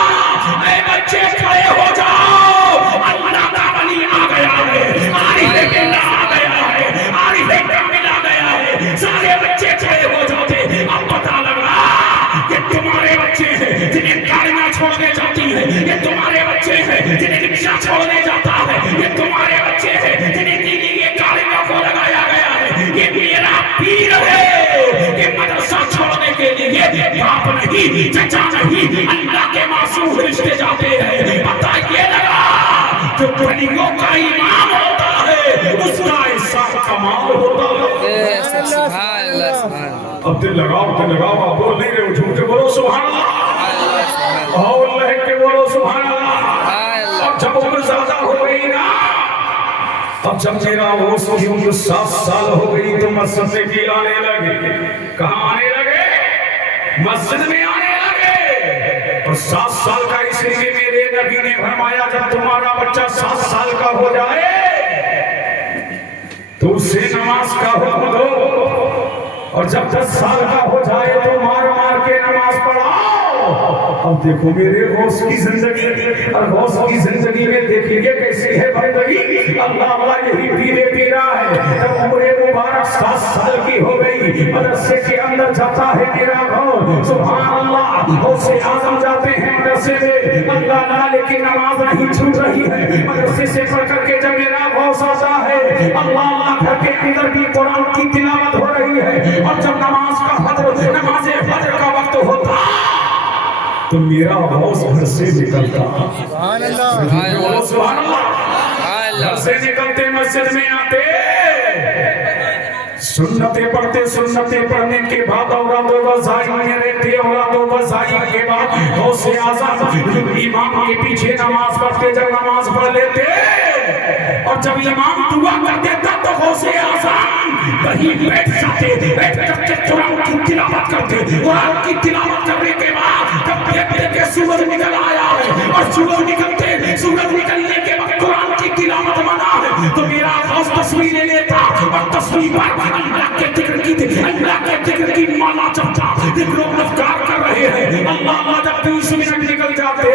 اے بچے کھڑے ہو جاؤ، اللہ کا ولی آ گیا ہے، عارف باللہ آ گیا ہے، عارف کامل آ گیا ہے۔ سارے بچے کھڑے ہو جاتے، اب پتہ لگا کہ تمہارے بچے ہیں جنہیں گاڑیاں چھوڑنے جاتی ہے، یہ تمہارے بچے ہیں جنہیں رکشہ چھوڑنے جاتا ہے، یہ تمہارے بچے ہیں جنہیں دینی کے گاڑیوں کو لگایا گیا ہے۔ یہ میرا پیر ہے کہ مدرسہ چھوڑنے کے لیے باپ نہیں، چچا نہیں، اللہ کے معصوم فرشتے جاتے ہیں۔ پتہ یہ لگا جو ولیوں کا امام ہوتا ہے اس کا ایسا کمال ہوتا ہے۔ سبحان اللہ سبحان اللہ۔ اب دل لگاؤ، آپ بول نہیں رہے، جھوم کے بولو سبحان اللہ، اور لہک کے بولو سبحان اللہ۔ اب جب عمر زیادہ ہو گئی نا، اب جب میرا وہ کی عمر 7 سال ہو گئی تو مسجد میں بھی آنے لگے۔ کہاں آنے لگے؟ مسجد میں آنے لگے۔ اور 7 سال کا اس لیے میرے نبی نے فرمایا جب تمہارا بچہ 7 سال کا ہو جائے تو اسے نماز کا حکم دو، اور جب 10 سال کا ہو جائے تو مار مار کے نماز پڑھاؤ۔ اب دیکھو میرے غوث کی زندگی، اور غوث کی زندگی میں دیکھیں گے کیسی ہے بندگی۔ اللہ اللہ یہی پیرے پیرا ہے۔ جب عمر مبارک 7 سال کی ہو گئی، مدرسے کے اندر جاتا ہے میرا غوث، سبحان اللہ۔ غوث اعظم جاتے ہیں مدرسے میں، اللہ اللہ کی نماز نہیں چھوٹ رہی ہے، مدرسے سے پڑھ کر کے جب میرا غوث آتا ہے، اللہ اللہ گھر کے اندر بھی قرآن کی تلاوت ہو رہی ہے، اور جب نماز فجر کا وقت ہوتا تو میرا غوث گھر سے نکلتا، سبحان اللہ، سبحان اللہ، گھر سے نکلتے مسجد میں آتے، سنتیں پڑھتے، سنتیں پڑھنے کے بعد اوراد و وظائف میں رہتے، اوراد و وظائف کے بعد غوث اعظم امام کے پیچھے نماز پڑھتے، جب نماز پڑھ لیتے اور جب امام دعا کر دیتا تو غوث اعظم کہیں بیٹھ جاتے، بیٹھ کر کے قرآن کی تلاوت کرتے۔ قرآن کی تلاوت کرنے کے بعد جب دیکھتے کہ سورج نکل آیا ہے، اور سورج نکلنے کے بعد قرآن کی تلاوت منع ہے، تو میرا غوث تصویریں لیتا، اور تصویر پر اللہ کے ذکر کی مالا چلتا، ذکر و اذکار کر رہے ہیں۔ اللہ اللہ جب 20 منٹ نکل جاتے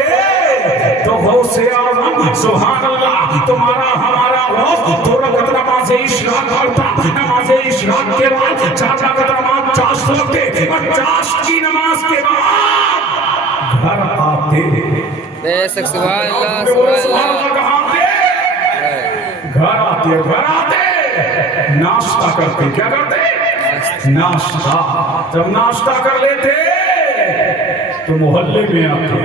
تو غوث اعظم سبحان اللہ، تمہارا ہمارا غوث 2 رکعت نماز اشراق کرتا، نماز اشراق کے بعد 4 رکعت نماز چاشت پڑھتے، اور چاشت کی نماز کے بعد گھر آتے، بے شک سبحان اللہ سبحان اللہ۔ کہاں آتے؟ گھر آتے ناشتہ کرتے، کیا کرتے؟ ناشتہ۔ جب ناشتہ کر لیتے تو محلے میں آتے،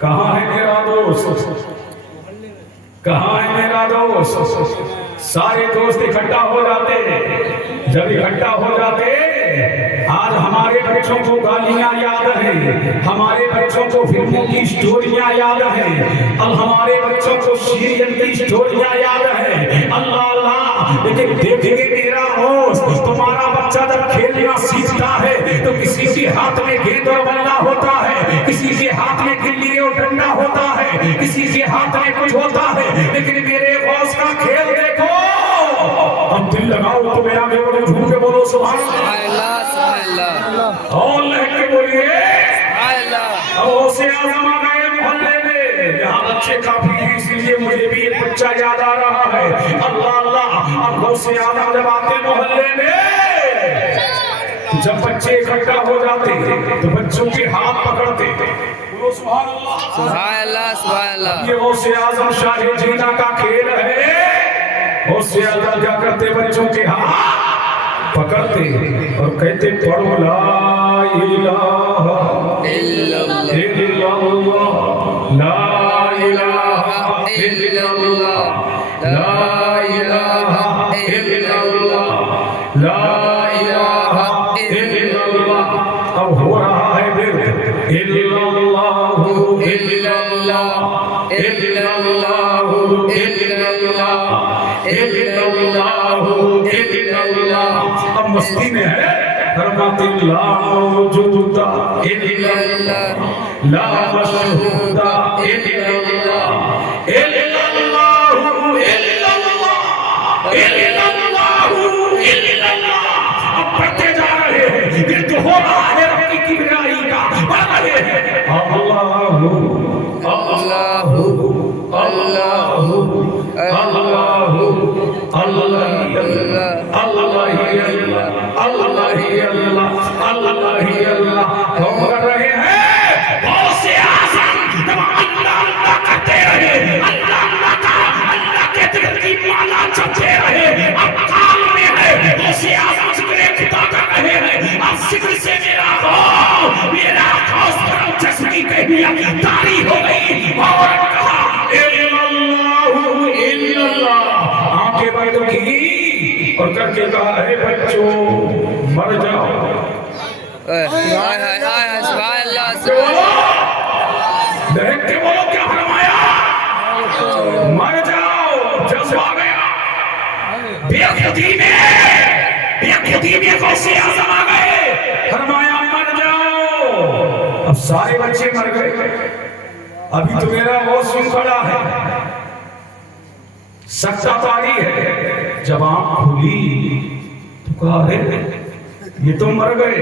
کہاں ہے میرا دوست؟ کہاں ہے میرا دوست؟ سارے دوست اکٹھا ہو جاتے، جب اکٹھا ہو جاتے، آج ہمارے بچوں کو گالیاں یاد ہیں، ہمارے بچوں کو فلموں کی سٹوریاں یاد ہیں، اور ہمارے بچوں کو سیریل کی سٹوریاں یاد ہیں، اللہ اللہ۔ لیکن دیکھیں گے میرا دوست، تمہارا بچہ جب کھیلنا سیکھتا ہے تو کسی کے ہاتھ میں گیند اور بلہ ہوتا ہے، کسی کے ہاتھ میں گلی اور ڈنڈا ہوتا ہے، کسی کے ہاتھ میں کچھ ہوتا ہے، لیکن میرے غوث کا کھیل دیکھو۔ اب دل لگاؤ تو میرا میں بولے، جھوم کے بولو سبحان اللہ سبحان اللہ، اور لہک کے بولیے سبحان اللہ۔ اب غوث اعظم آ گئے محلے میں، یہاں بچے کافی ہیں اس لیے مجھے بھی ایک بچہ یاد آ رہا ہے. اللہ اللہ اب غوث اعظم جب آتے محلے میں جب بچے اکٹھا ہو جاتے تو بچوں کے ہاتھ پکڑتے. بولو سبحان اللہ. سبحان اللہ سبحان اللہ. یہ غوث اعظم شاہ جینا کا کھیل ہے. غوث اعظم کیا کرتے بچوں کے ہاتھ پکڑتے اور کہتے پڑھو لا الہ الا اللہ لا الہ الا اللہ لا الہ الا اللہ لا الہ الا اللہ. اب ہو رہا ہے پھر الا اللہ الا اللہ الا اللہ الا اللہ الا اللہ الا اللہ. اب مستی میں ہے فرماتے لا موجود الا اللہ لا مشہود الا اللہ الا اللہ الا اللہ الا اللہ الا اللہ. اب پڑھتے جا رہے ہیں یہ تو ہو رہا ہے رب کی کبریائی کا. پڑھ رہے ہیں اللہ اللہ اللہ اللہ اللہ اللہ اللہ اللہ ہم کر رہے ہیں. غوث اعظم جب اللہ اللہ کرتے رہے اللہ اللہ کا اللہ کے ذکر کی مالا چلتے رہے. اب کام میں ہے غوث اعظم ذکر خدا کر رہے ہیں. اب ذکر سے میرا غوث پر جسم کی کیفیت طاری ہو گئی اور کہا الا اللہ الا اللہ. آنکھیں بند کی اور کر کے کہا اے بچوں مر جاؤ. سبحان اللہ سبحان اللہ. دیکھ کے بولو کیا فرمایا مر جاؤ. جذب آ گیا بے خودی میں غوث اعظم آ گئے. فرمایا مر جاؤ. اب سارے بچے مر گئے. ابھی تو میرا غوث سن پڑا ہے سچا تاری ہے. جب آنکھ کھلی تو کہا ہے یہ تو مر گئے.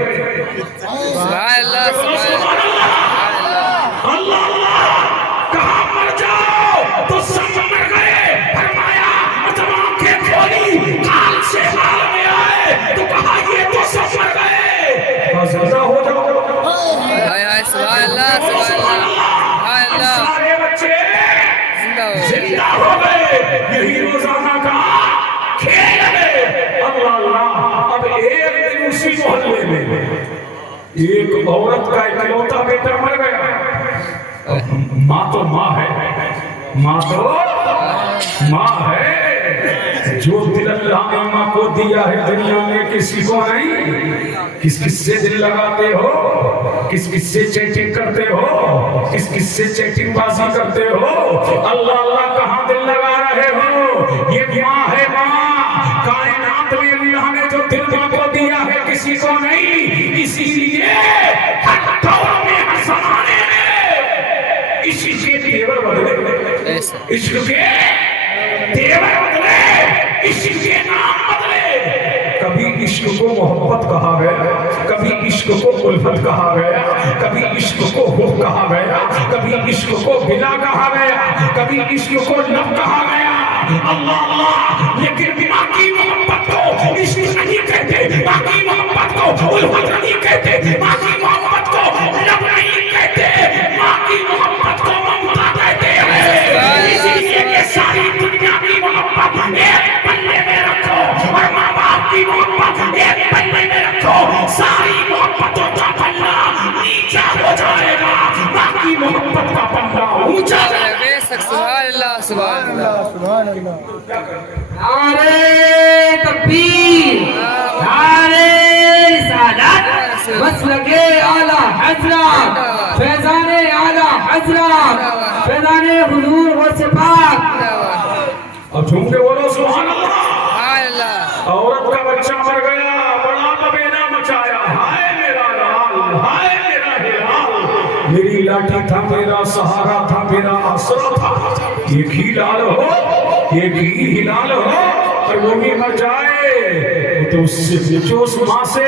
سبحان اللہ سبحان اللہ. اللہ اللہ کہاں مر جاؤ تو سب مر گئے. فرمایا جب آنکھیں کھولی کان سے حال میں آئے تو کہا یہ تو سب مر گئے. زندہ ہو جاؤ. سبحان اللہ سبحان اللہ. سارے بچے زندہ ہو گئے. یہی روزانہ کا کھیل ہے. اللہ اللہ. اب ایک دن اسی محلے میں ایک عورت کا اکلوتا بیٹا مر گیا. ماں تو ماں ہے جو دل اللہ نے ماں کو دیا ہے دنیا میں کسی کو نہیں. کس سے دل لگاتے ہو کس سے چیٹنگ کرتے ہو کس سے چیٹنگ بازی کرتے ہو. اللہ اللہ کہاں دل لگا رہے ہو. یہ ماں ہے ماں. کائنات میں اللہ نے جو دل ماں کو دیا ہے کسی کو نہیں. اسی لیے ہر دور میں ہر زمانے میں اسی کے تیور بدلے. عشق کے تیور بدلے. عشق کے نام بدلے. کبھی عشق کو محبت کہا گیا کبھی عشق کو الفت کہا گیا کبھی عشق کو حب کہا گیا کبھی عشق کو بلا کہا گیا کبھی عشق کو لب کہا گیا. اللہ اللہ. لیکن ماں کی محبت کو عشق نہیں کہتے. ماں کی محبت کو الفت نہیں کہتے. ماں کی محبت کو لب نہیں کہتے. ماں کی محبت کو ممتا کہتے ہیں. اسی لیے یہ ساری دنیا کی محبت ایک پلے میں رکھو اور ماں باپ کی محبت ایک پلے میں رکھو. ساری محبتوں کا پلہ نیچا ہو جائے گا. ماں کی محبت کا پلہ اونچا جائے گا. سبحان اللہ سبحان اللہ. نعرہ تکبیر نعرہ رسالت مسلک اعلی حضرت فیضان اعلی حضرت فیضان حضور غوث پاک. اب جھوم کے بولو سبحان اللہ. سبحان اللہ. عورت کا بچہ مر گیا بڑا مبینہ مچایا. ہائے میرا لال ہائے میرا ہلال. میری لاٹھی تھا میرا سہارا تھا میرا آسرا تھا. ایک ہی لال ہو ایک ہی ہلال ہو اور وہ بھی مر جائے تو اس سے پوچھو اس ماں سے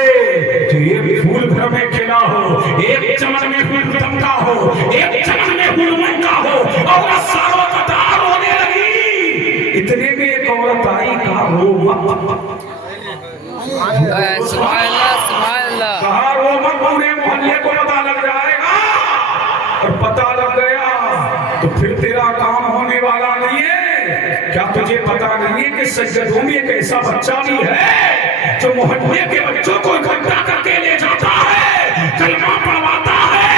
کہ ایک پھول گھر میں کھلا ہو ایک چمن میں پھول تمکا ہو ایک چمن میں پھول منکا ہو اور سارا سبحان اللہ سبحان اللہ کہا وہ مت پورے محلے کو پتہ لگ جائے گا، اور پتہ لگ گیا تو پھر تیرا کام ہونے والا نہیں ہے۔ کیا تجھے پتہ نہیں ہے کہ سجدوں میں ایک ایسا بچہ بھی ہے جو محلے کے بچوں کو اکٹھا کر کے لے جاتا ہے، کلمہ پڑھواتا ہے،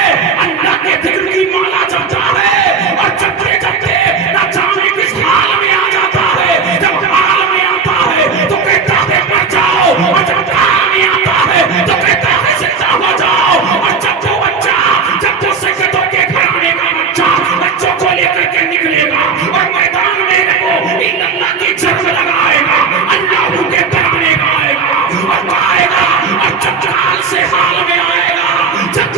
اللہ کے ذکر کی مالا جپتا ہے، اور جپتے جپتے نہ جانے کس حال میں آ جاتا ہے۔ جب حال میں آتا ہے تو کہتا ہے مر جاؤ، اور جب حال میں آتا ہے تو کہتا ہے زندہ ہو جاؤ۔ اور جب وہ بچہ، جب وہ سجدوں کے گھرانے کا بچہ بچوں کو لے کر کے نکلے گا اور میدان میں وہ اللہ کی جنگ لگائے گا، اللہ کے ترانے گائے گا اور گائے گا، اور جب حال سے حال میں آئے گا، جب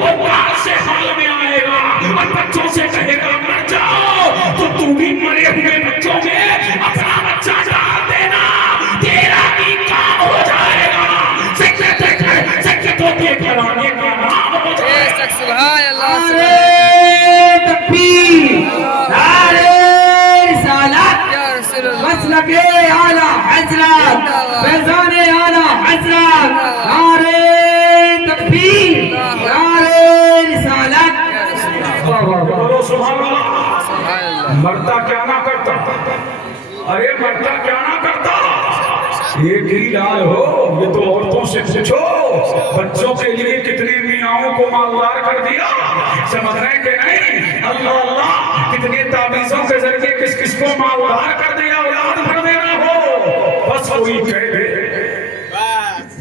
وہ حال سے حال میں آئے گا اور بچوں سے کہے گا مر جاؤ، تو تو بھی مرے ہوئے بچوں میں اپنا بچہ ڈال دینا، تیرا بھی کام ہو جائے گا۔ سجدوں کے گھرانے کا نام ہو جائے گا۔ سبحان اللہ نعرے تکبیر، نعرے رسالت، یا رسول اللہ مسلک اعلی حضرت، فیضان اعلی حضرت، نعرے تکبیر، نعرے رسالت۔ بولو سبحان اللہ۔ سبحان اللہ مرتا کیا نہ کرتا، ارے مرتا کیا نہ کرتا، ایک ہی لال ہو، یہ تو عورتوں سے پوچھو، بچوں کے لیے کتنی میاؤں کو مالدار کر دیا، سمجھ رہے کہ نہیں؟ اللہ اللہ، کتنے تعویذوں کے ذریعے کس کس کو مالدار کر دیا، اولاد بھر دینا ہو، بس کوئی کہہ دے،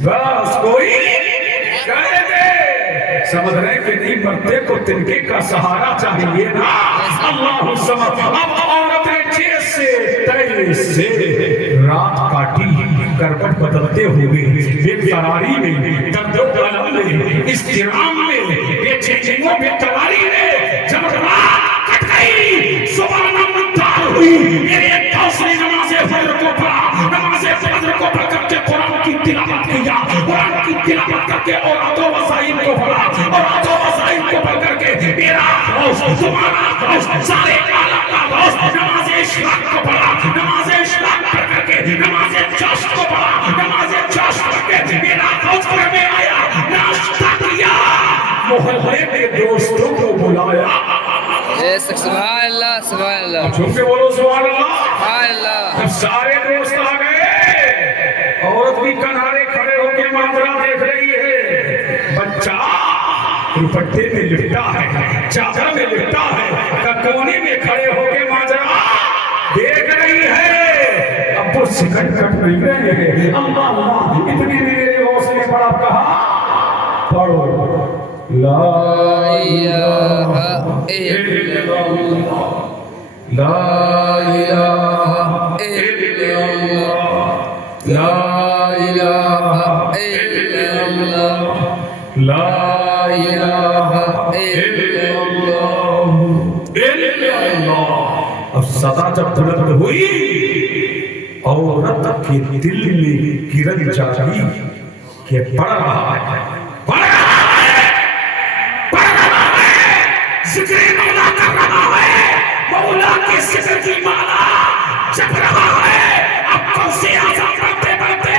بس کوئی کہہ دے، سمجھ رہے کہ نہیں؟ مرتے کو تنکے کا سہارا چاہیے نا۔ اللہ سمجھ، اب عورت نے 6 سے 23 سے رات کاٹی، کروٹ بدلتے ہوئے، بے قراری میں، درد و الم میں، اضطراب میں، بے چینیوں بے قراری میں، جب رات کٹ گئی، صبح نمودار ہوئی، میرے دوست نے نماز فجر کو پڑھا، نماز فجر کو پڑھ کر کے قرآن کی تلاوت کیا، قرآن کی تلاوت کر کے اورادوں وسائل کو پڑھا، اورادوں وسائل کو پڑھ کر کے میرا دوست، تمہارا دوست، سارے عالم کا دوست نماز اشراق کو پڑھا، نماز اشراق پڑھ کر کے نماز چاشت کو پڑھا، نماز چاشت پڑھ کے میرا دوست گھر میں آیا، ناشتہ کیا، محلے کے دوستوں کو بلایا۔ سبحان اللہ سبحان اللہ جھوم کے بولو سبحان اللہ۔ سبحان اللہ جب سارے دوست آ گئے، عورت بھی کنارے کھڑے ہو کے منظرہ دیکھ رہی ہے، بچہ دوپٹے میں لپٹا ہے، چادر میں لپٹا ہے، کونے میں کھڑے ہو کے منظرہ دیکھ رہی ہے۔ اب وہ سکٹ کٹ نہیں رہے ہیں، اللہ اللہ، اتنے میرے حوصلے پر آپ کہا پڑھو لا الہ الا اللہ، لا الہ الا اللہ، لا الہ الا اللہ، لا الہ الا اللہ۔ اب صدا جب بلند ہوئی، عورت کے دل میں گرن جاگی کہ پڑھ رہا ہے، پڑھ رہا ہے، پڑھ رہا ہے، ذکر مولا کر رہا ہے، مولا کے ذکر کی مالا جپ رہا ہے۔ اب کل سے آزاد پڑھتے پڑھتے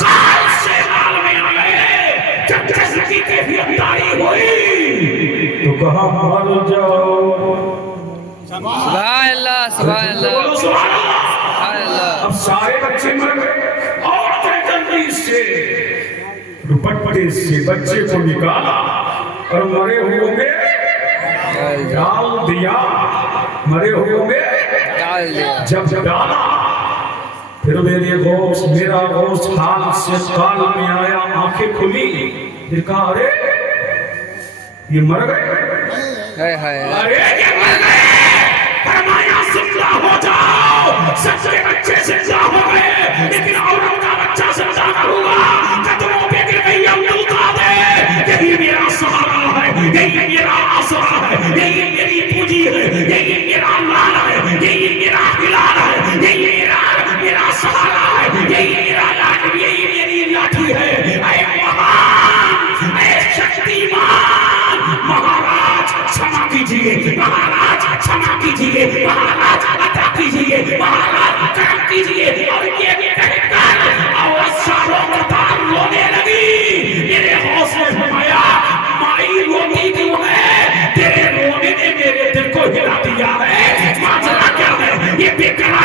کال سے حال میں آئے، جب جذب کی کیفیت طاری ہوئی تو کہا مر جاؤ۔ سبحان اللہ سبحان اللہ بولو سبحان اللہ۔ سبحان اللہ اب سارے بچے مر گئے، عورتیں جلدی سے دوپٹے سے بچے کو نکالا اور مرے ہوئے میں ڈال دیا، مرے ہوئے میں ڈال دیا۔ جب ڈالا پھر میرا غوث حال سے قال میں آیا، آنکھیں کھلی، پھر کہا ارے یہ مر گئے، ہائے ہائے ارے یہ مر گئے، فرمایا زندہ ہو جاؤ۔ سب سے بچے زندہ ہو گئے، لیکن عورت کا بچہ زندہ نہ ہوا، قدموں پہ گر گئی عبد القادر۔ یہی میرا سہارا ہے، یہی میرا آسرا ہے، یہی میری پونجی ہے، یہی میرا مال ہے، یہی میرا ہلال ہے، یہی میرا سہارا ہے، یہی میرا لاٹھی، یہی میری لاٹھی ہے۔ اے مہان، اے شکتیمان، مہاراج چھما کیجیے، مہاراج چھما کیجیے، مہاراج عطا کیجیے، مہاراج کرم کیجیے۔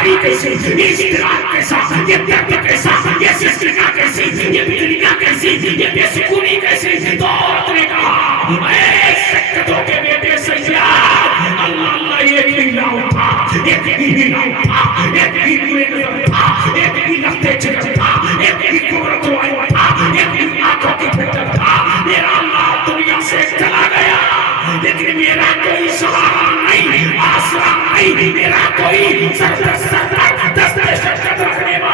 تنہائی کیسی، یہ اشتراک کیسا، یہ درد کیسا، یہ سسکا کیسی، یہ دنیا کیسی، یہ بے سکونی کیسی. تو عورت نے کہا اے سکتوں کے بیٹے سیاد، اللہ اللہ ایک ہی نہ اٹھا، ایک ہی نہ اٹھا، ایک ہی نظر تھا، ایک ہی لفتے چکر تھا، ایک ہی قرت روائے تھا، ایک ہی آنکھوں کی پھٹر تھا. میرا اللہ دنیا سے چلا گیا لیکن میرا کوئی سہارا نہیں، آسرا نہیں، میرا کوئی سر دست شکت رکھنے والا